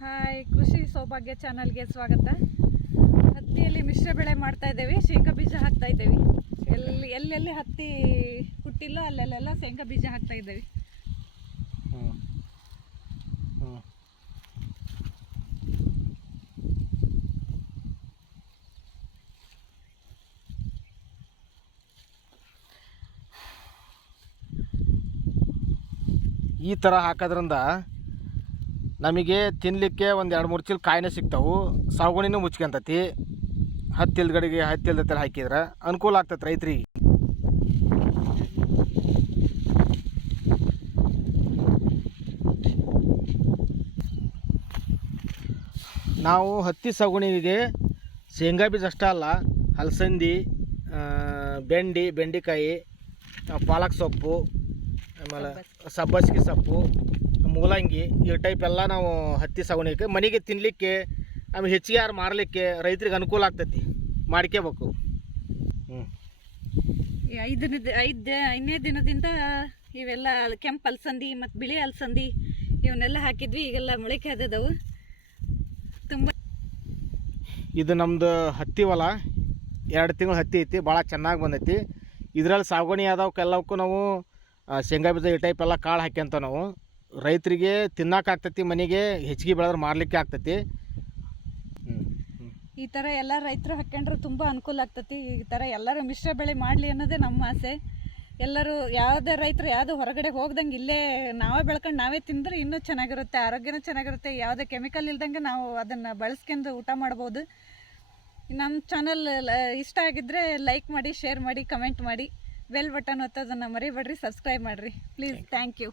Hi, ಕೃಷಿ ಸೌಭಾಗ್ಯ ಚಾನಲ್ಗೆ ಸ್ವಾಗತ. ಹತ್ತಿಯಲ್ಲಿ ಮಿಶ್ರ ಬೆಳೆ ಮಾಡ್ತಾ ಇದ್ದೇವೆ, ಶೇಂಗಾ ಬೀಜ ಹಾಕ್ತಾ ಇದ್ದೇವೆ. ಎಲ್ಲಿ, ಎಲ್ಲೆಲ್ಲಿ ಹತ್ತಿ ಹುಟ್ಟಿಲ್ಲೋ ಅಲ್ಲೆಲ್ಲೆಲ್ಲ ಶೇಂಗಾ ಬೀಜ ಹಾಕ್ತಾ ಇದ್ದೇವೆ. ಈ ಥರ ಹಾಕೋದ್ರಿಂದ ನಮಗೆ ತಿನ್ನಲಿಕ್ಕೆ ಒಂದು ಎರಡು ಮೂರು ಚೀಲ ಕಾಯಿನೇ ಸಿಗ್ತಾವೆ. ಸಾಗುಣಿನೂ ಮುಚ್ಕೊಂತತಿ. ಹತ್ತಿ ಗಡಿಗೆ ಹತ್ತಿ ತಲೆ ಹಾಕಿದ್ರೆ ಅನುಕೂಲ ಆಗ್ತೈತೆ ರೈತರಿಗೆ. ನಾವು ಹತ್ತಿ ಸಗುಣಿಗೆ ಶೇಂಗಾ ಬೀಜ ಅಷ್ಟೇ ಅಲ್ಲ, ಹಲಸಂದಿ ಬೆಂಡಿ, ಬೆಂಡಿಕಾಯಿ, ಪಾಲಕ್ ಸೊಪ್ಪು, ಆಮೇಲೆ ಸಬ್ಬಸಿಗೆ ಸೊಪ್ಪು ಮೂಲಂಗಿ ಈ ಟೈಪ್ ಎಲ್ಲ ನಾವು ಹತ್ತಿ ಸಗುಣಿಗೆ ಮನೆಗೆ ತಿನ್ನಲಿಕ್ಕೆ ಆಮೇಲೆ ಹೆಚ್ಚಿಗೆ ಯಾರು ಮಾರಲಿಕ್ಕೆ ರೈತರಿಗೆ ಅನುಕೂಲ ಆಗ್ತೈತಿ. ಮಾಡ್ಕೋಬೇಕು ಹ್ಞೂ ಈ ಐದು ದಿನದ ಐದು ಐದನೇ ದಿನದಿಂದ ಇವೆಲ್ಲ ಕೆಂಪು ಅಲಸಂದಿ ಮತ್ತು ಬಿಳಿ ಅಲಸಂದಿ ಇವನ್ನೆಲ್ಲ ಹಾಕಿದ್ವಿ ಈಗೆಲ್ಲ ಮೊಳಕೆ ಆದದವು ತುಂಬ ಇದು ನಮ್ಮದು ಹತ್ತಿ ಹೊಲ. ಎರಡು ತಿಂಗಳು ಹತ್ತಿ ಐತಿ ಭಾಳ ಚೆನ್ನಾಗಿ ಬಂದೈತಿ. ಇದರಲ್ಲಿ ಸಾಗುಣಿ ಆದವಕ್ಕೆಲ್ಲವಕ್ಕೂ ನಾವು ಶೇಂಗಾ ಬೀಜ ಈ ಟೈಪ್ ಎಲ್ಲ ಕಾಳು ಹಾಕ್ಯಂತ ನಾವು. ರೈತರಿಗೆ ತಿನ್ನಕ್ಕೆ ಆಗ್ತೈತಿ ಮನೆಗೆ ಹೆಚ್ಚಿಗೆ ಬೆಳೆದ್ರೆ ಮಾರಲಿಕ್ಕೆ ಆಗ್ತೈತಿ. ಈ ಥರ ಎಲ್ಲ ರೈತರು ಹಾಕೊಂಡ್ರೆ ತುಂಬ ಅನುಕೂಲ ಆಗ್ತತಿ. ಈ ಥರ ಎಲ್ಲರೂ ಮಿಶ್ರ ಬೆಳೆ ಮಾಡಲಿ ಅನ್ನೋದೇ ನಮ್ಮ ಆಸೆ. ಎಲ್ಲರೂ ಯಾವುದೇ ರೈತರು ಯಾವುದು ಹೊರಗಡೆ ಹೋಗ್ದಂಗೆ ಇಲ್ಲೇ ನಾವೇ ಬೆಳ್ಕೊಂಡು ನಾವೇ ತಿಂದರೆ ಇನ್ನೂ ಚೆನ್ನಾಗಿರುತ್ತೆ ಆರೋಗ್ಯನೂ ಚೆನ್ನಾಗಿರುತ್ತೆ. ಯಾವುದೇ ಕೆಮಿಕಲ್ ಇಲ್ದಂಗೆ ನಾವು ಅದನ್ನು ಬಳಸ್ಕೊಂಡು ಊಟ ಮಾಡ್ಬೋದು. ನಮ್ಮ ಚಾನಲ್ ಇಷ್ಟ ಆಗಿದ್ದರೆ ಲೈಕ್ ಮಾಡಿ ಶೇರ್ ಮಾಡಿ ಕಮೆಂಟ್ ಮಾಡಿ. ಬೆಲ್ ಬಟನ್ ಒತ್ತೋದನ್ನು ಮರಿಬೇಡ್ರಿ ಸಬ್ಸ್ಕ್ರೈಬ್ ಮಾಡಿರಿ. Please thank you.